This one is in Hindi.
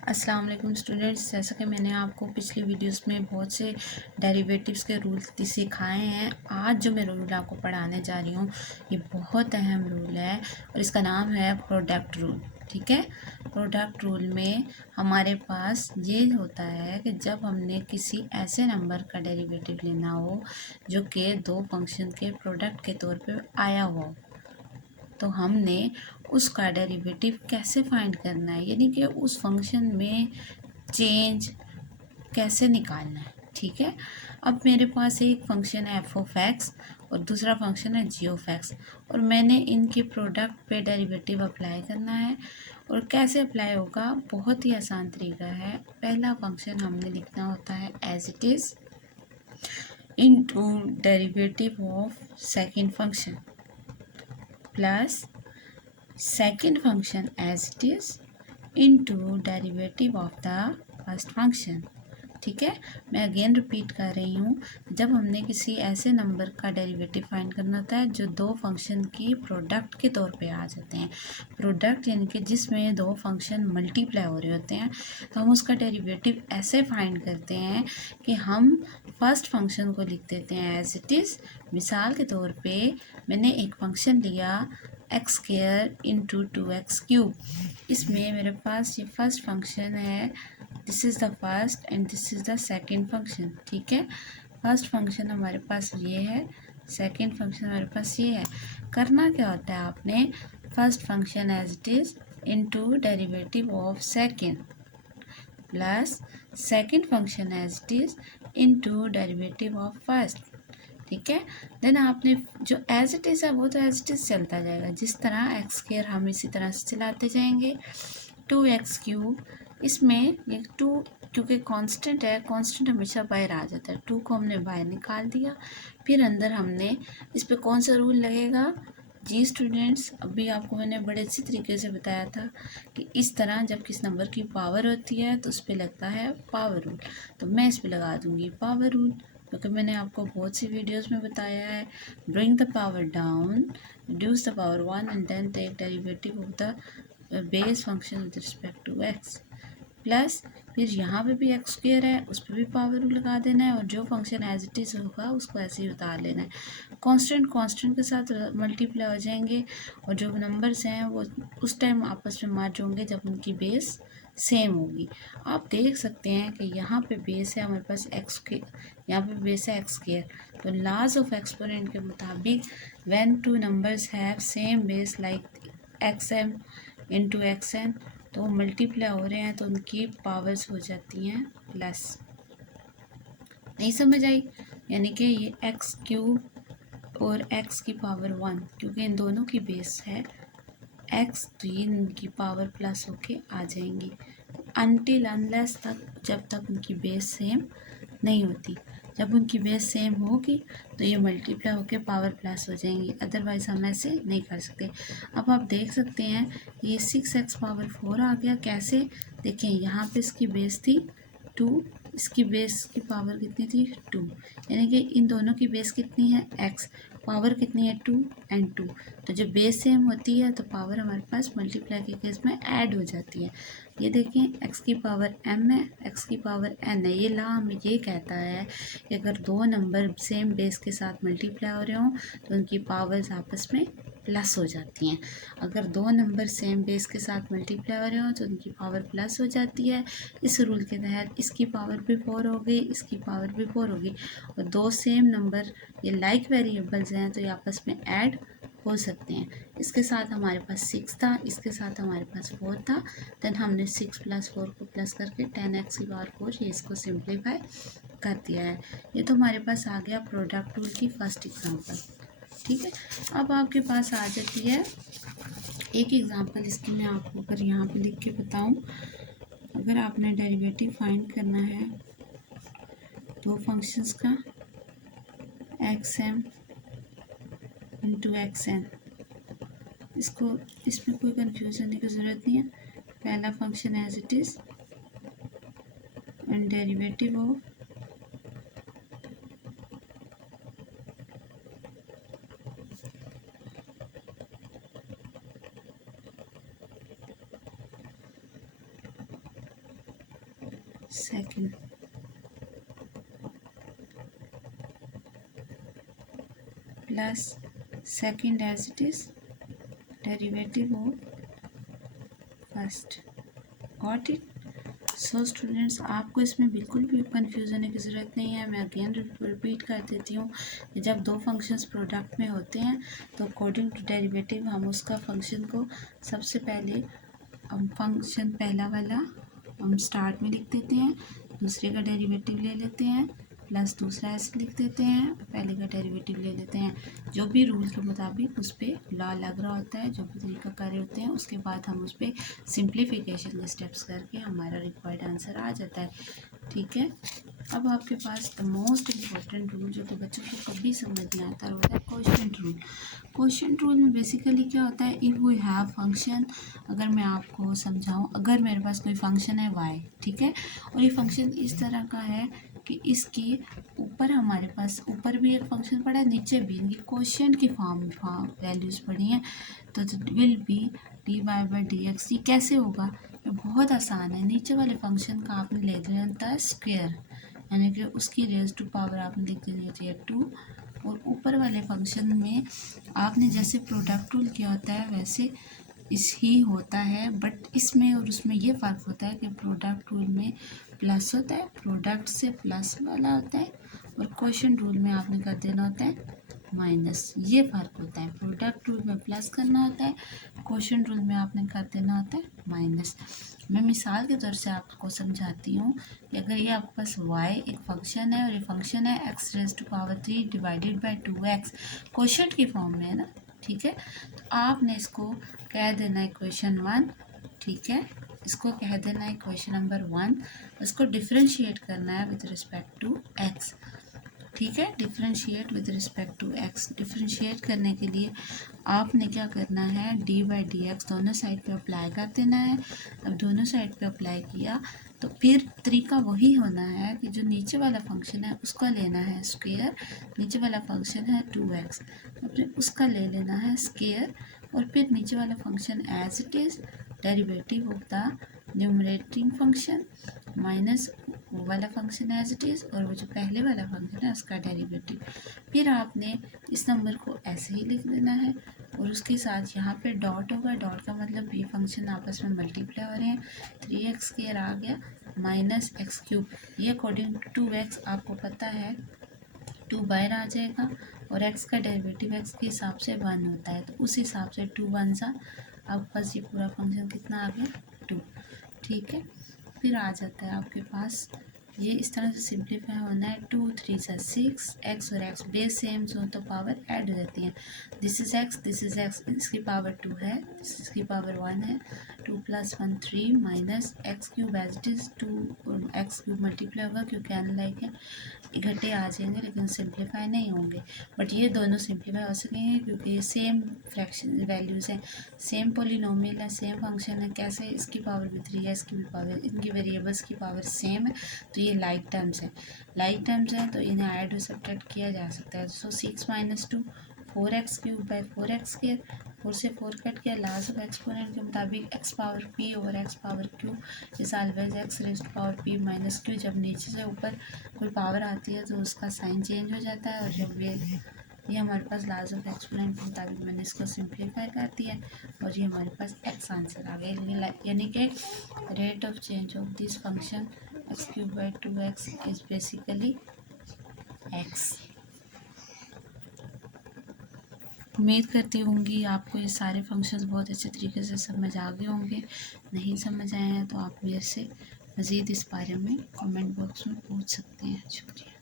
अस्सलाम वालेकुम स्टूडेंट्स। जैसा कि मैंने आपको पिछली वीडियोस में बहुत से डेरिवेटिव्स के रूल सिखाए हैं, आज जो मैं रूल आपको पढ़ाने जा रही हूँ ये बहुत अहम रूल है और इसका नाम है प्रोडक्ट रूल। ठीक है, प्रोडक्ट रूल में हमारे पास ये होता है कि जब हमने किसी ऐसे नंबर का डेरिवेटिव लेना हो जो कि दो फंक्शन के प्रोडक्ट के तौर पे आया हुआ हो, तो हमने उसका डेरिवेटिव कैसे फाइंड करना है, यानी कि उस फंक्शन में चेंज कैसे निकालना है। ठीक है, अब मेरे पास एक फंक्शन है एफ ऑफ एक्स और दूसरा फंक्शन है जी ऑफ एक्स, और मैंने इनके प्रोडक्ट पे डेरिवेटिव अप्लाई करना है। और कैसे अप्लाई होगा, बहुत ही आसान तरीका है। पहला फंक्शन हमने लिखना होता है as it is into derivative of second function plus second function as it is into derivative of the first function। ठीक है, मैं अगेन रिपीट कर रही हूँ। जब हमने किसी ऐसे नंबर का डेरिवेटिव फाइंड करना होता है जो दो फंक्शन की प्रोडक्ट के तौर पे आ जाते हैं, प्रोडक्ट यानी कि जिसमें दो फंक्शन मल्टीप्लाई हो रहे होते हैं, तो हम उसका डेरिवेटिव ऐसे फाइंड करते हैं कि हम फर्स्ट फंक्शन को लिख देते हैं एज इट इज़। मिसाल के तौर पे मैंने एक फंक्शन लिया एक्स स्क्वायर इंटू 2x³ इसमें मेरे पास ये फर्स्ट फंक्शन है, this is the first and this is the second function. ठीक है, फर्स्ट फंक्शन हमारे पास ये है, सेकंड फंक्शन हमारे पास ये है। करना क्या होता है, आपने first function as it is into derivative of second plus second function as it is into derivative of first. ठीक है, देन आपने जो एज इट इज़ है वो तो एज इट इज़ चलता जाएगा, जिस तरह एक्स स्क्वायर हम इसी तरह से चलाते जाएंगे। 2x³ इसमें ये 2 क्योंकि कांस्टेंट है, कांस्टेंट हमेशा बाहर आ जाता है, 2 को हमने बाहर निकाल दिया। फिर अंदर हमने इस पे कौन सा रूल लगेगा जी स्टूडेंट्स, अभी आपको मैंने बड़े अच्छी तरीके से बताया था कि इस तरह जब किस नंबर की पावर होती है तो उस पर लगता है पावर रूल। तो मैं इस पर लगा दूंगी पावर रूल, क्योंकि मैंने आपको बहुत सी वीडियोस में बताया है bring the power down, reduce the power 1 and then take derivative of the base function with respect to X. Plus फिर यहाँ पे भी एक्स स्क्वायर है, उस पर भी पावर लगा देना है, और जो फंक्शन एज इट इज़ होगा उसको ऐसे ही उतार लेना है। कांस्टेंट कांस्टेंट के साथ मल्टीप्लाई हो जाएंगे, और जो नंबर्स हैं वो उस टाइम आपस में मर्ज होंगे जब उनकी बेस सेम होगी। आप देख सकते हैं कि यहाँ पे बेस है हमारे पास एक्स के, यहाँ पे बेस है एक्स स्क्वायर। तो लॉज ऑफ एक्सपोनेंट के मुताबिक when two numbers have same base like xm into xn, तो मल्टीप्लाई हो रहे हैं तो उनकी पावर्स हो जाती हैं प्लस। नहीं समझ आई, यानी कि ये x³ और x की पावर 1, क्योंकि इन दोनों की बेस है x, तो ये इनकी पावर प्लस होके आ जाएंगी अनटिल अनलेस तक, जब तक उनकी बेस सेम नहीं होती। जब उनकी बेस सेम होगी तो ये मल्टीप्लाई होके पावर प्लस हो जाएंगी, अदरवाइज हम ऐसे नहीं कर सकते। अब आप देख सकते हैं ये 6x पावर 4 आ गया। कैसे, देखें यहाँ पे इसकी बेस थी 2, इसकी बेस की पावर कितनी थी 2, यानी कि इन दोनों की बेस कितनी है x, पावर कितनी है 2 एंड 2। तो जब बेस सेम होती है तो पावर हमारे पास मल्टीप्लाई के केस में ऐड हो जाती है। ये देखें x की पावर m है, x की पावर n है। ये ला हमें ये कहता है कि अगर दो नंबर सेम बेस के साथ मल्टीप्लाई हो रहे हों तो उनकी पावर्स आपस में प्लस हो जाती हैं। अगर दो नंबर सेम बेस के साथ मल्टीप्लाई हो रहे हो तो उनकी पावर प्लस हो जाती है। इस रूल के तहत इसकी पावर भी 4 हो गई, इसकी पावर भी 4 होगी, और दो सेम नंबर ये लाइक वेरिएबल्स हैं तो ये आपस में ऐड हो सकते हैं। इसके साथ हमारे पास 6 था, इसके साथ हमारे पास 4 था, देन हमने 6 + 4 को प्लस करके 10x की पावर 4 ये इसको सिंप्लीफाई कर दिया है। ये तो हमारे पास आ गया प्रोडक्ट रूल की फर्स्ट एग्जांपल। ठीक है, अब आपके पास आ जाती है एक एग्जांपल, इसकी मैं आपको अगर यहाँ पे लिख के बताऊँ, अगर आपने डेरिवेटिव फाइंड करना है दो फंक्शंस का xm इंटू xn, इसको इसमें कोई कन्फ्यूज़न की ज़रूरत नहीं है। पहला function as it is and derivative of second plus second as it is derivative of first. Got it? So students, आपको इसमें बिल्कुल भी कंफ्यूज होने की ज़रूरत नहीं है। मैं अगेन रिपीट कर देती हूँ कि जब दो फंक्शंस प्रोडक्ट में होते हैं तो अकॉर्डिंग टू डेरिवेटिव हम उसका फंक्शन को सबसे पहले हम फंक्शन पहला वाला हम स्टार्ट में लिख देते हैं, दूसरे का डेरिवेटिव ले लेते हैं, प्लस दूसरा ऐसे लिख देते हैं, पहले का डेरिवेटिव ले लेते हैं। जो भी रूल के मुताबिक उस पर लॉ लग रहा होता है, जो भी तरीका कार्य होते हैं, उसके बाद हम उस पर सिंप्लीफिकेशन के स्टेप्स करके हमारा रिक्वायर्ड आंसर आ जाता है। ठीक है, अब आपके पास द मोस्ट इम्पॉर्टेंट रूल जो कि बच्चों को कभी समझ नहीं आता है, होता है क्वोशिएंट रूल। क्वोशिएंट रूल में बेसिकली क्या होता है, इफ़ वी हैव फंक्शन, अगर मैं आपको समझाऊं, अगर मेरे पास कोई फंक्शन है y, ठीक है, और ये फंक्शन इस तरह का है कि इसके ऊपर हमारे पास ऊपर भी एक फंक्शन पड़ा है, नीचे भी इनकी क्वोशिएंट की फॉर्म वैल्यूज़ पड़ी हैं, तो will be dy by D x. ये कैसे होगा? ये बहुत आसान है। नीचे वाले फंक्शन का आपने ले लेना होता है स्क्वायर, यानी कि उसकी रेज टू पावर आपने लिख देनी होती है 2, और ऊपर वाले फंक्शन में आपने जैसे प्रोडक्ट रूल किया होता है वैसे इस ही होता है, बट इसमें और उसमें ये फ़र्क होता है कि प्रोडक्ट रूल में प्लस होता है, प्रोडक्ट से प्लस वाला होता है, और क्वोशिएंट रूल में आपने कर देना होता है माइनस। ये फ़र्क होता है, प्रोडक्ट रूल में प्लस करना होता है, क्वोशिएंट रूल में आपने कर देना होता है माइनस। मैं मिसाल के तौर से आपको समझाती हूँ कि अगर ये आपके पास y एक फंक्शन है और ये फंक्शन है x raise to power 3 divided by 2x, quotient की फॉर्म में है ना, ठीक है, तो आपने इसको कह देना इक्वेशन 1, ठीक है, इसको कह देना है इक्वेशन नंबर 1, इसको डिफरेंशिएट करना है विद रिस्पेक्ट टू x, ठीक है, differentiate with respect to x। Differentiate करने के लिए आपने क्या करना है, डी बाई डी एक्स दोनों साइड पे अप्लाई कर देना है। अब दोनों साइड पे अप्लाई किया तो फिर तरीका वही होना है कि जो नीचे वाला फंक्शन है उसका लेना है स्क्वायर, नीचे वाला फंक्शन है 2x, फिर उसका ले लेना है स्क्वायर, और फिर नीचे वाला function as it is derivative of the numerating function minus वो वाला फंक्शन एज इट इज़, और वो जो पहले वाला फंक्शन है उसका डेरिवेटिव। फिर आपने इस नंबर को ऐसे ही लिख देना है, और उसके साथ यहाँ पे डॉट होगा, डॉट का मतलब ये फंक्शन आपस में मल्टीप्लाई हो रहे हैं, 3x स्क्वायर आ गया माइनस एक्स क्यूब, ये अकॉर्डिंग टू 2x आपको पता है 2 बाहर आ जाएगा, और x का डेरिवेटिव x के हिसाब से 1 होता है, तो उस हिसाब से 2 1 सा आपके पास ये पूरा फंक्शन कितना आ गया 2, ठीक है। फिर आ जाता है आपके पास ये इस तरह से सिंप्लीफाई होना है, 2 3 सा 6, x और x बेस सेम हो तो पावर ऐड हो जाती है, दिस इज़ x, इसकी पावर 2 है, इसकी पावर 1 है, 2 + 1 3 minus x cube as it is 2 x cube multiply होगा क्योंकि अनलाइक है, इकट्ठे आ जाएंगे लेकिन सिंप्लीफाई नहीं होंगे, बट ये दोनों सिंप्लीफाई हो सकेंगे क्योंकि ये सेम फ्रैक्शन वैल्यूज़ हैं, सेम पोलिनोमियल है, सेम फंक्शन है। कैसे? इसकी पावर भी 3 है, इसकी भी पावर, इनकी वेरिएबल्स की पावर सेम है, तो ये लाइक टर्म्स है, लाइक टर्म्स हैं तो इन्हें ऐड और सब्ट्रैक्ट किया जा सकता है। सो 6 - 2 4x cube by 4x square, 4 से 4 कट किया, लास्ट ऑफ एक्सपोनेंट के मुताबिक x power p over x power q is always x raise to power p minus q। जब नीचे से ऊपर कोई पावर आती है तो उसका साइन चेंज हो जाता है, और जब ये हमारे पास लास्ट ऑफ एक्सपोनेंट के मुताबिक मैंने इसको सिंप्लीफाई कर दिया और ये हमारे पास x आंसर आ गया, यानी कि rate of change of this function x cube by 2x is basically x। उम्मीद करती होंगी आपको ये सारे फंक्शंस बहुत अच्छे तरीके से समझ आ गए होंगे। नहीं समझ आए हैं तो आप मेरे से मज़ीद इस बारे में कमेंट बॉक्स में पूछ सकते हैं। शुक्रिया।